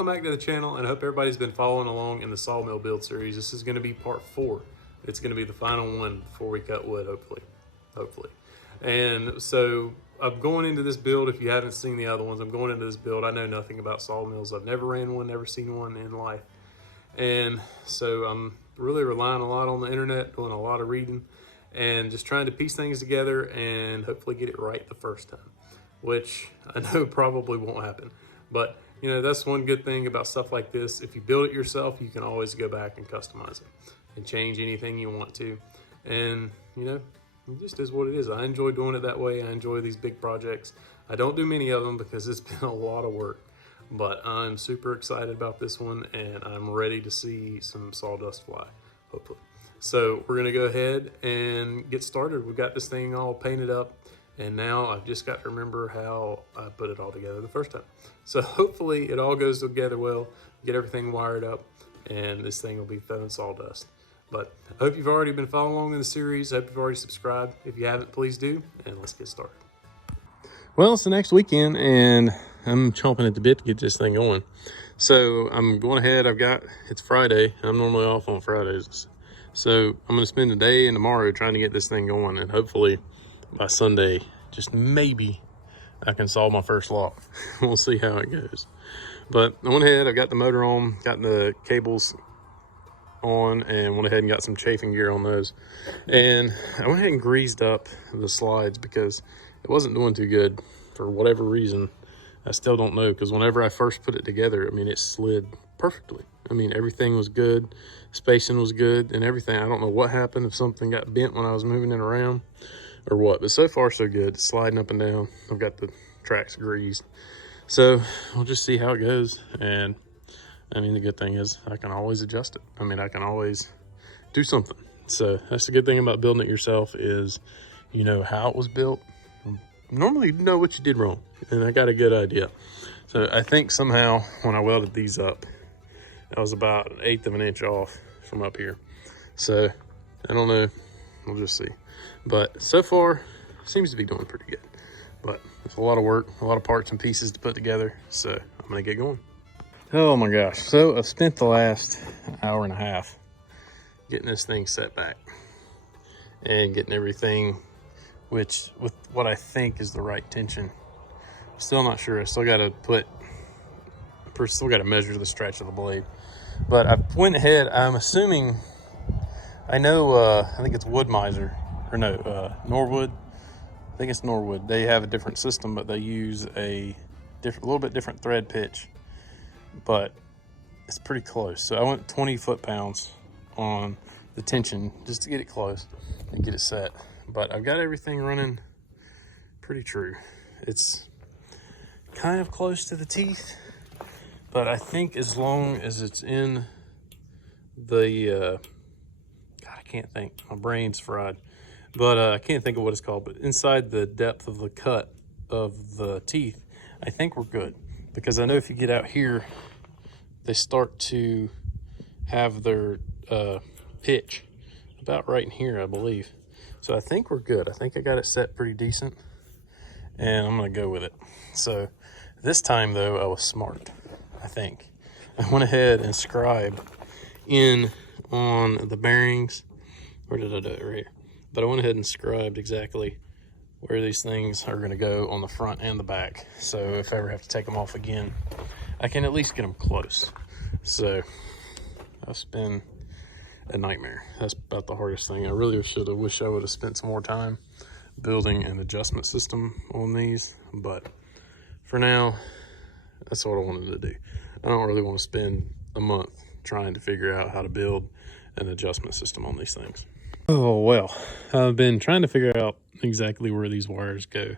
welcome back to the channel, and I hope everybody's been following along in the Sawmill build series. This is going to be part 4. It's going to be the final one before we cut wood, hopefully. And so I'm going into this build. If you haven't seen the other ones, I'm going into this build. I know nothing about sawmills. I've never ran one, never seen one in life. And so I'm really relying a lot on the internet, doing a lot of reading, and just trying to piece things together and hopefully get it right the first time, which I know probably won't happen. But you know, that's one good thing about stuff like this. If you build it yourself, you can always go back and customize it and change anything you want to. And you know, it just is what it is. I enjoy doing it that way. I enjoy these big projects. I don't do many of them because it's been a lot of work, but I'm super excited about this one, and I'm ready to see some sawdust fly, hopefully. So we're gonna go ahead and get started. We've got this thing all painted up, and now I've just got to remember how I put it all together the first time. So hopefully it all goes together well, get everything wired up, and this thing will be throwing sawdust. But I hope you've already been following along in the series. I hope you've already subscribed. If you haven't, please do, and let's get started. Well, it's the next weekend, and I'm chomping at the bit to get this thing going. So I'm going ahead. It's Friday. I'm normally off on Fridays. So I'm going to spend the day and tomorrow trying to get this thing going, and hopefully by Sunday, just maybe, I can saw my first lot. We'll see how it goes. But I went ahead, I've got the motor on, got the cables on, and went ahead and got some chafing gear on those. And I went ahead and greased up the slides because it wasn't doing too good for whatever reason. I still don't know, because whenever I first put it together, I mean, it slid perfectly. I mean, everything was good, spacing was good, and everything. I don't know what happened, if something got bent when I was moving it around or what, but so far so good. It's sliding up and down. I've got the tracks greased, so we'll just see how it goes. And I mean, the good thing is I can always adjust it. I mean, I can always do something. So that's the good thing about building it yourself, is you know how it was built. Normally you know what you did wrong, and I got a good idea. So I think somehow when I welded these up, I was about 1/8 of an inch off from up here. So I don't know, we'll just see. But so far, seems to be doing pretty good. But it's a lot of work, a lot of parts and pieces to put together. So I'm gonna get going. Oh my gosh. So I've spent the last hour and a half getting this thing set back and getting everything, with what I think is the right tension. Still not sure. I still got to measure the stretch of the blade. But I went ahead, I'm assuming, I know, I think it's Wood-Mizer, or no, Norwood. I think it's Norwood. They have a different system, but they use a little bit different thread pitch, but it's pretty close. So I went 20 foot-pounds on the tension just to get it close and get it set. But I've got everything running pretty true. It's kind of close to the teeth, but I think as long as it's in the, God, I can't think, my brain's fried. But I can't think of what it's called, but inside the depth of the cut of the teeth, I think we're good. Because I know if you get out here, they start to have their pitch about right in here, I believe. So I think we're good. I think I got it set pretty decent, and I'm gonna go with it. So this time though, I was smart, I think. I went ahead and scribed in on the bearings. Where did I do it? Right here. But I went ahead and scribed exactly where these things are gonna go on the front and the back. So if I ever have to take them off again, I can at least get them close. So that's been a nightmare. That's about the hardest thing. I really wish I would have spent some more time building an adjustment system on these, but for now, that's what I wanted to do. I don't really want to spend a month trying to figure out how to build an adjustment system on these things. Oh well, I've been trying to figure out exactly where these wires go,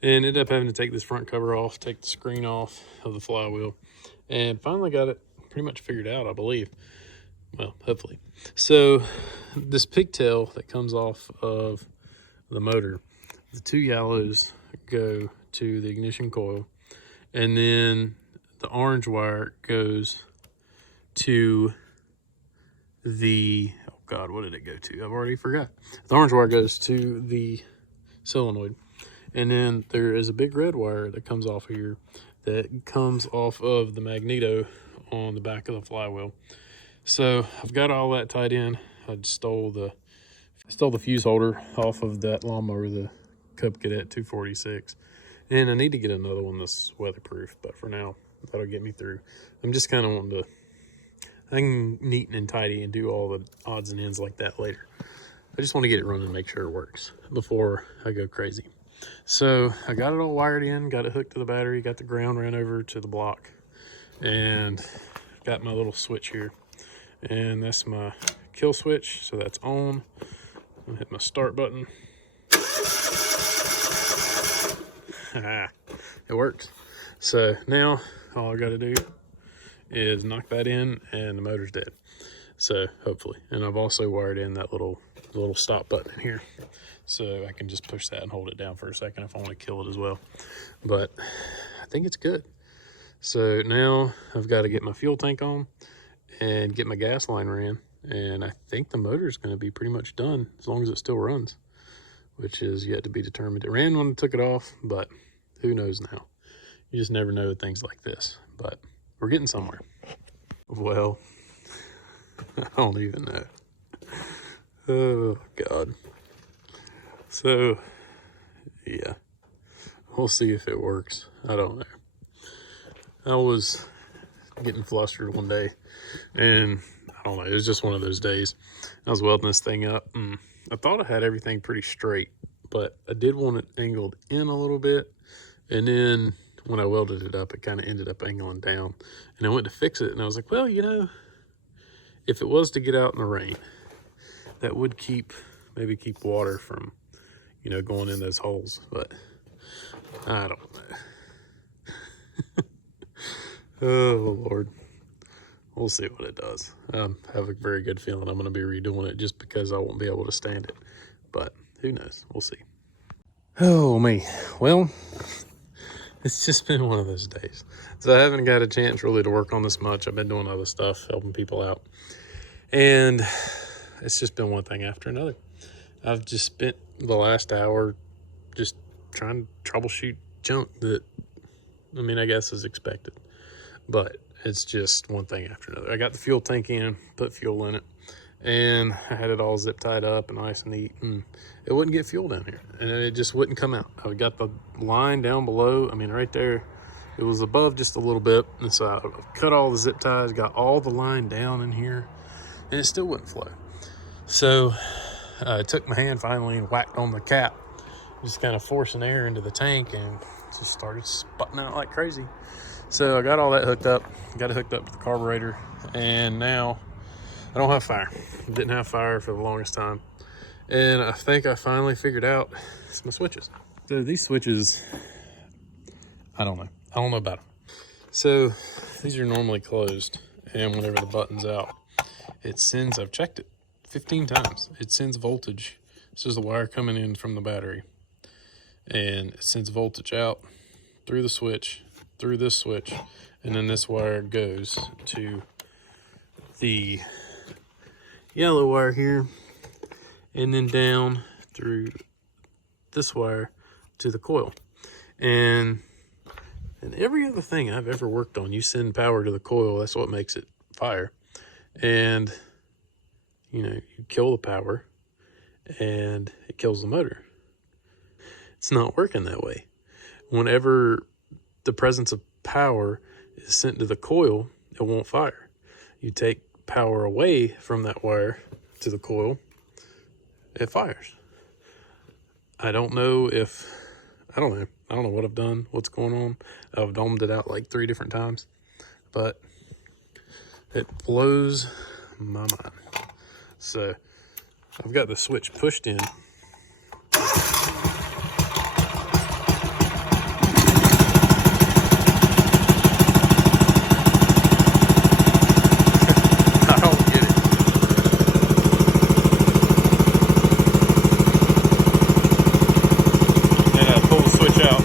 and ended up having to take this front cover off, take the screen off of the flywheel, and finally got it pretty much figured out, I believe. Well, hopefully. So this pigtail that comes off of the motor, the 2 yellows go to the ignition coil, and then the orange wire goes to the, oh God, what did it go to? I've already forgot. The orange wire goes to the solenoid, and then there is a big red wire that comes off here that comes off of the magneto on the back of the flywheel. So I've got all that tied in. I just stole the fuse holder off of that lawnmower, the Cub Cadet 246. And I need to get another one that's weatherproof, but for now, that'll get me through. I'm just kind of wanting to hang neat and tidy and do all the odds and ends like that later. I just want to get it running and make sure it works before I go crazy. So I got it all wired in, got it hooked to the battery, got the ground ran over to the block, and got my little switch here. And that's my kill switch, so that's on. I'm gonna hit my start button. It works. So now all I gotta do is knock that in and the motor's dead. So hopefully, and I've also wired in that little stop button in here, so I can just push that and hold it down for a second if I want to kill it as well. But I think it's good. So now I've got to get my fuel tank on and get my gas line ran, and I think the motor is going to be pretty much done as long as it still runs, which is yet to be determined. It ran when I took it off, but who knows now. You just never know with things like this, but we're getting somewhere. Well, I don't even know. Oh God. So yeah, we'll see if it works. I don't know. I was getting flustered one day, and I don't know, it was just one of those days. I was welding this thing up, and I thought I had everything pretty straight, but I did want it angled in a little bit, and then when I welded it up, it kind of ended up angling down, and I went to fix it, and I was like, well, you know, if it was to get out in the rain, that would maybe keep water from, you know, going in those holes, but I don't know. Oh Lord, we'll see what it does. I have a very good feeling I'm going to be redoing it just because I won't be able to stand it, but who knows? We'll see. Oh me, well, it's just been one of those days. So I haven't got a chance really to work on this much. I've been doing other stuff, helping people out, and it's just been one thing after another. I've just spent the last hour just trying to troubleshoot junk that, I mean, I guess is expected, but it's just one thing after another. I got the fuel tank in, put fuel in it, and I had it all zip tied up and nice and neat, and it wouldn't get fuel down here, and it just wouldn't come out. I got the line down below, I mean, right there, it was above just a little bit, and so I cut all the zip ties, got all the line down in here, and it still wouldn't flow. So I took my hand finally and whacked on the cap, just kind of forcing air into the tank, and just started sputting out like crazy. So I got all that hooked up, got it hooked up to the carburetor, and now I don't have fire. Didn't have fire for the longest time. And I think I finally figured out it's my switches. So these switches, I don't know about them. So these are normally closed, and whenever the button's out, it sends, I've checked it 15 times, it sends voltage. This is the wire coming in from the battery, and it sends voltage out through the switch, through this switch, and then this wire goes to the yellow wire here, and then down through this wire to the coil. And every other thing I've ever worked on, you send power to the coil, that's what makes it fire. And you know, you kill the power and it kills the motor. It's not working that way. Whenever the presence of power is sent to the coil, it won't fire. You take power away from that wire to the coil, it fires. I don't know what I've done, what's going on. I've domed it out like 3 different times, but it blows my mind. So I've got the switch pushed in. I don't get it. And I pull the switch out.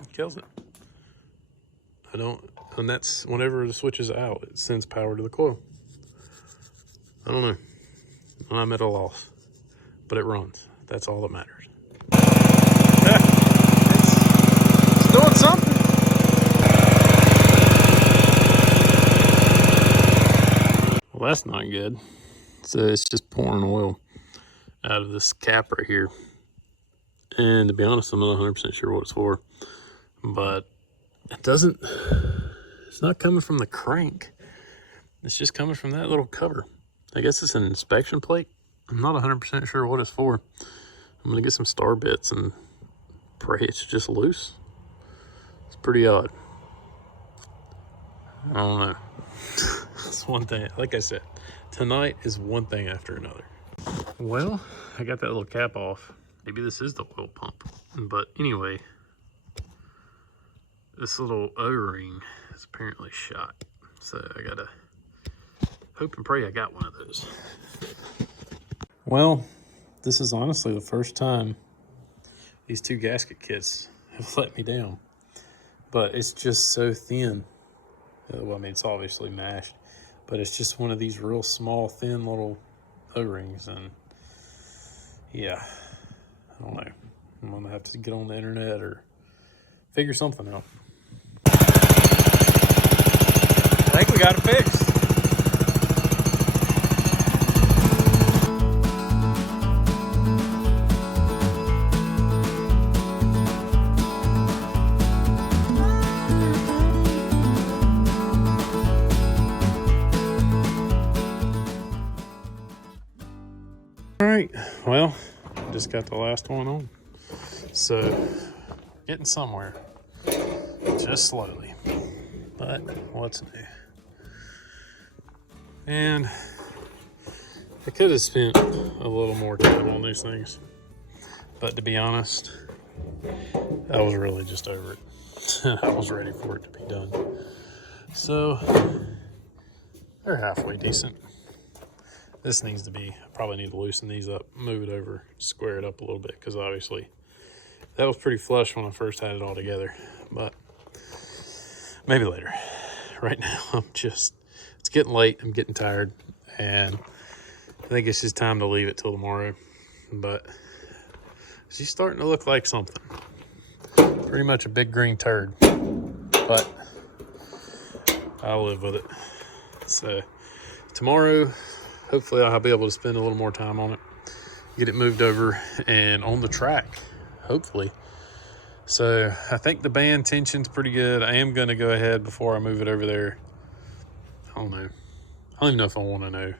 It kills it. And that's whenever the switch is out, it sends power to the coil. I don't know. I'm at a loss, but it runs. That's all that matters. It's doing something. Well, that's not good. So it's just pouring oil out of this cap right here. And to be honest, I'm not 100% sure what it's for, but it doesn't, it's not coming from the crank. It's just coming from that little cover. I guess it's an inspection plate. I'm not 100% sure what it's for. I'm gonna get some star bits and pray it's just loose. It's pretty odd. I don't know. It's one thing, like I said, tonight is one thing after another. Well, I got that little cap off. Maybe this is the oil pump. But anyway, this little O-ring is apparently shot. So I gotta hope and pray I got one of those. Well, this is honestly the first time these two gasket kits have let me down. But it's just so thin. Well, I mean, it's obviously mashed, but it's just one of these real small, thin little O-rings. And yeah, I don't know. I'm gonna have to get on the internet or figure something out. I think we got it fixed. All right, well, just got the last one on. So, getting somewhere, just slowly, but what's new? And I could have spent a little more time on these things, but to be honest, I was really just over it. I was ready for it to be done. So, they're halfway decent. This needs to be, I probably need to loosen these up, move it over, square it up a little bit, because obviously that was pretty flush when I first had it all together, but maybe later. Right now, it's getting late, I'm getting tired, and I think it's just time to leave it till tomorrow, but she's starting to look like something. Pretty much a big green turd, but I'll live with it. So tomorrow, hopefully I'll be able to spend a little more time on it, get it moved over and on the track, hopefully. So I think the band tension's pretty good. I am gonna go ahead before I move it over there. I don't know. I don't even know if I wanna know.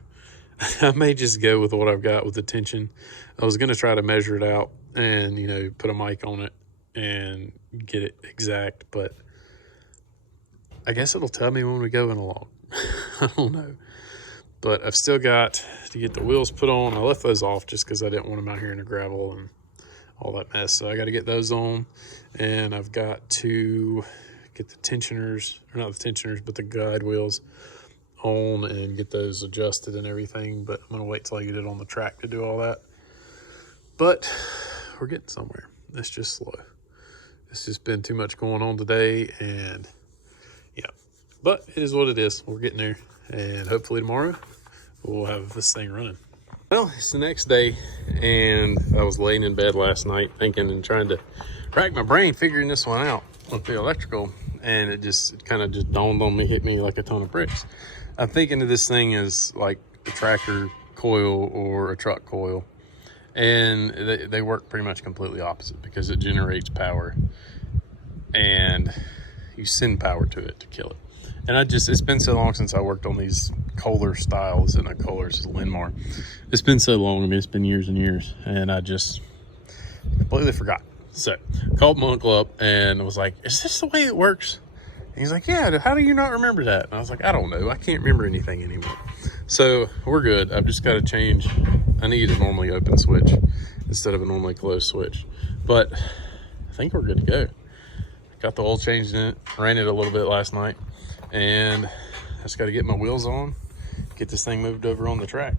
I may just go with what I've got with the tension. I was gonna try to measure it out and, you know, put a mic on it and get it exact, but I guess it'll tell me when we go in a log. I don't know. But I've still got to get the wheels put on. I left those off just because I didn't want them out here in the gravel and all that mess. So I got to get those on. And I've got to get the tensioners, or not the tensioners, but the guide wheels on and get those adjusted and everything. But I'm going to wait till I get it on the track to do all that. But we're getting somewhere. It's just slow. It's just been too much going on today. And yeah, but it is what it is. We're getting there. And hopefully tomorrow we'll have this thing running. Well, it's the next day, and I was laying in bed last night thinking and trying to rack my brain figuring this one out with the electrical, and it kind of just dawned on me, hit me like a ton of bricks. I'm thinking of this thing as like a tractor coil or a truck coil, and they work pretty much completely opposite because it generates power and you send power to it to kill it. And it's been so long since I worked on these Kohler styles, and not Kohler, it's Linmar. It's been so long, I mean, it's been years and years, and I just completely forgot. So I called my uncle up and I was like, is this the way it works? And he's like, yeah, how do you not remember that? And I was like, I don't know, I can't remember anything anymore. So we're good. I've just got to change. I need a normally open switch instead of a normally closed switch, but I think we're good to go. Got the oil changed in it, ran it a little bit last night, and I just got to get my wheels on, get this thing moved over on the track.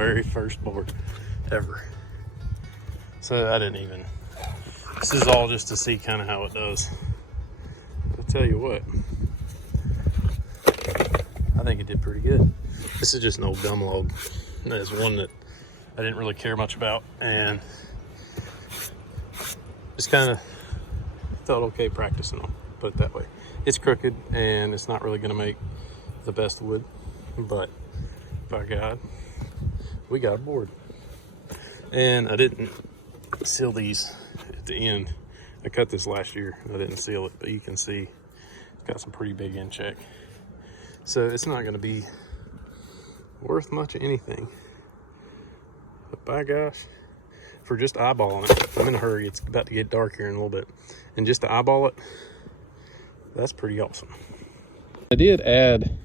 very first board ever. So I didn't even, this is all just to see kind of how it does. I'll tell you what, I think it did pretty good. This is just an old gum log. It's one that I didn't really care much about, and just kind of felt okay practicing on, put it that way. It's crooked and it's not really going to make the best wood, but by God, we got a board. And I didn't seal these at the end. I cut this last year. I didn't seal it, but you can see it's got some pretty big end check. So it's not going to be worth much of anything. But by gosh, for just eyeballing it, I'm in a hurry. It's about to get dark here in a little bit. And just to eyeball it, that's pretty awesome. I did add,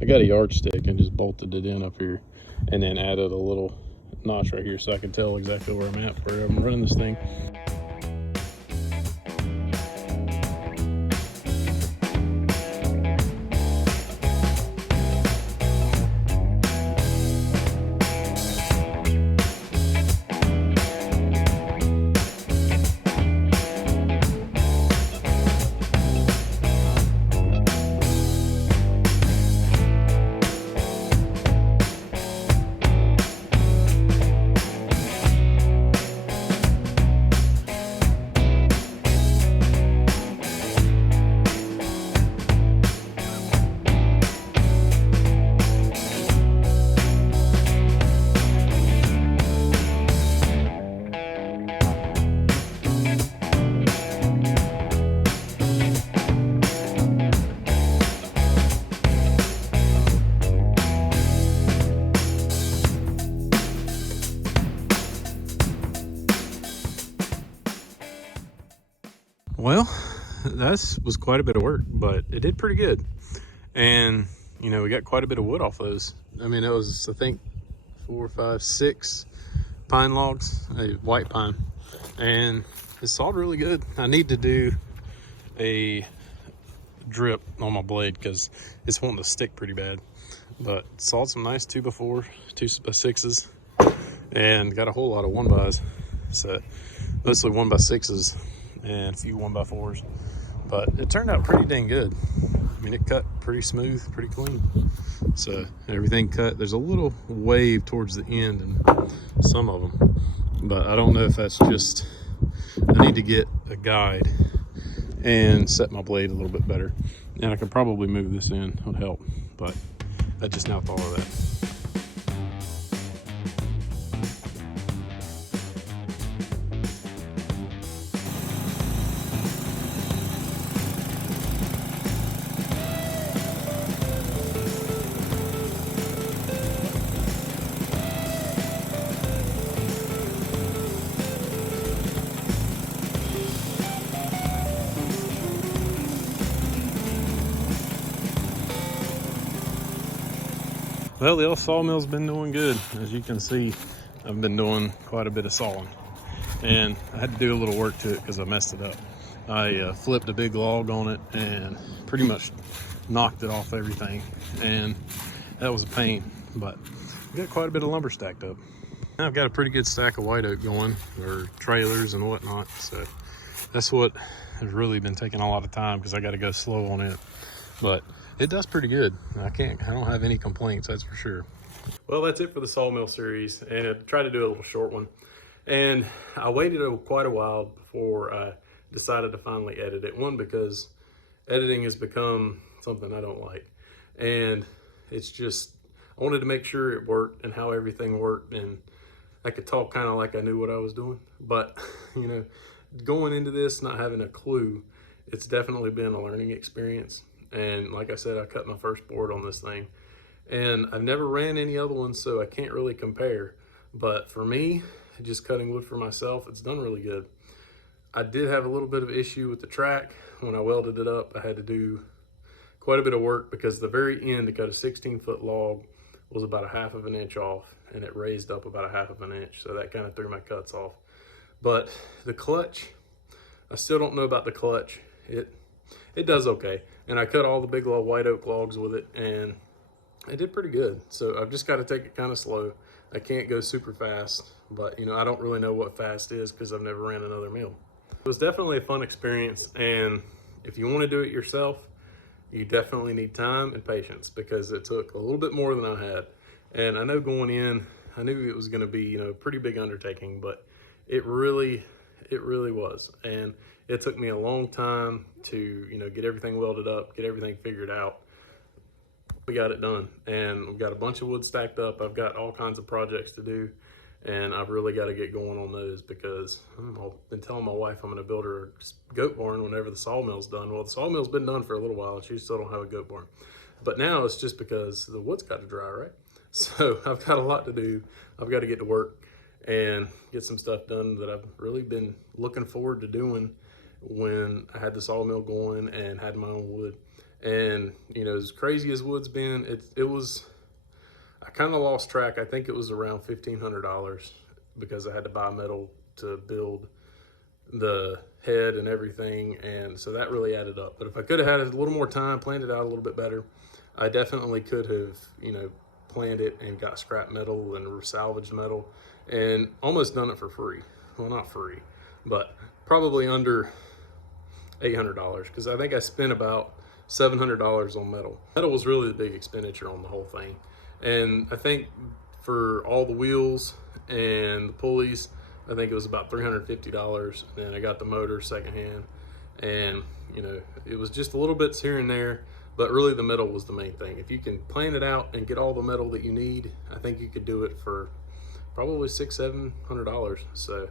I got a yardstick and just bolted it in up here, and then added a little notch right here so I can tell exactly where I'm at, where I'm running this thing. Well, that was quite a bit of work, but it did pretty good. And, you know, we got quite a bit of wood off those. I mean, it was, I think, 4, 5, 6 pine logs, a white pine. And it sawed really good. I need to do a drip on my blade because it's wanting to stick pretty bad. But sawed some nice 2x4, 2x6s, and got a whole lot of 1xs. So mostly 1x6s. And a few 1x4s, but it turned out pretty dang good. I mean, it cut pretty smooth, pretty clean. So everything cut. There's a little wave towards the end in some of them, but I don't know if that's just, I need to get a guide and set my blade a little bit better. And I could probably move this in, would help, but I just now thought of that. Well, the old sawmill's been doing good. As you can see, I've been doing quite a bit of sawing. And I had to do a little work to it because I messed it up. I flipped a big log on it and pretty much knocked it off everything. And that was a pain, but I got quite a bit of lumber stacked up. Now I've got a pretty good stack of white oak going, or trailers and whatnot. So that's what has really been taking a lot of time because I got to go slow on it. But it does pretty good. I don't have any complaints, that's for sure. Well, that's it for the Sawmill series, and I tried to do a little short one. And I waited quite a while before I decided to finally edit it. One, because editing has become something I don't like. And it's just, I wanted to make sure it worked and how everything worked, and I could talk kind of like I knew what I was doing. But, you know, going into this, not having a clue, it's definitely been a learning experience. And like I said, I cut my first board on this thing, and I've never ran any other ones, so I can't really compare. But for me, just cutting wood for myself, it's done really good. I did have a little bit of issue with the track. When I welded it up, I had to do quite a bit of work because the very end to cut a 16-foot log was about 1/2 inch off, and it raised up about 1/2 inch. So that kind of threw my cuts off. But the clutch, I still don't know about the clutch. It does okay. And I cut all the big white oak logs with it, and I did pretty good. So I've just got to take it kind of slow. I can't go super fast, but you know, I don't really know what fast is because I've never ran another mill. It was definitely a fun experience, and if you want to do it yourself, you definitely need time and patience because it took a little bit more than I had. And I know going in, I knew it was going to be, you know, a pretty big undertaking, but it really was. And it took me a long time to, you know, get everything welded up, get everything figured out. We got it done, and we've got a bunch of wood stacked up. I've got all kinds of projects to do, and I've really got to get going on those because I've been telling my wife I'm going to build her a goat barn whenever the sawmill's done. Well, the sawmill's been done for a little while, and she still don't have a goat barn. But now it's just because the wood's got to dry, right? So I've got a lot to do. I've got to get to work and get some stuff done that I've really been looking forward to doing when I had the sawmill going and had my own wood. And you know, as crazy as wood's been, it was, I kind of lost track. I think it was around $1,500 because I had to buy metal to build the head and everything, and so that really added up. But if I could have had a little more time, planned it out a little bit better, I definitely could have, you know, planned it and got scrap metal and salvaged metal and almost done it for free. Well, not free, but probably under $800 because I think I spent about $700 on metal. Metal was really the big expenditure on the whole thing. And I think for all the wheels and the pulleys, I think it was about $350. And then I got the motor secondhand. And, you know, it was just a little bits here and there, but really the metal was the main thing. If you can plan it out and get all the metal that you need, I think you could do it for probably $600-700. So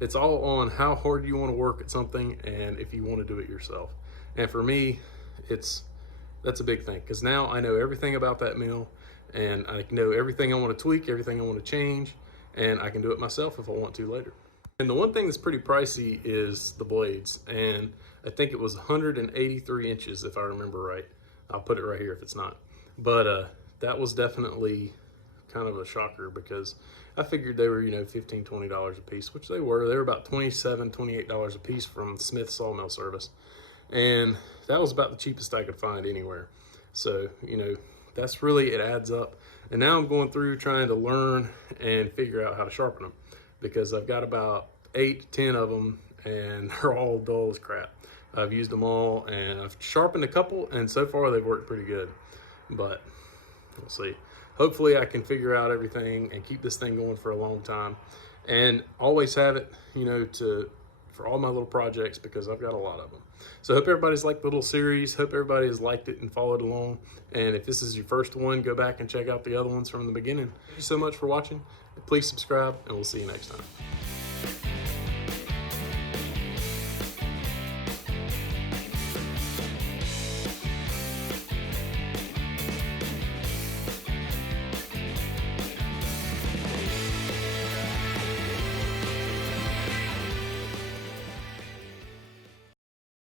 it's all on how hard you want to work at something and if you want to do it yourself. And for me, that's a big thing because now I know everything about that mill, and I know everything I want to tweak, everything I want to change, and I can do it myself if I want to later. And the one thing that's pretty pricey is the blades, and I think it was 183 inches if I remember right. I'll put it right here if it's not, but that was definitely kind of a shocker because I figured they were, you know, $15-20 a piece, which they were. They were about $27-28 a piece from Smith Sawmill Service. And that was about the cheapest I could find anywhere. So, you know, that's really, it adds up. And now I'm going through trying to learn and figure out how to sharpen them because I've got about 8-10 of them and they're all dull as crap. I've used them all and I've sharpened a couple, and so far they've worked pretty good, but we'll see. Hopefully I can figure out everything and keep this thing going for a long time and always have it, you know, for all my little projects because I've got a lot of them. So I hope everybody's liked the little series. Hope everybody has liked it and followed along. And if this is your first one, go back and check out the other ones from the beginning. Thank you so much for watching. Please subscribe, and we'll see you next time.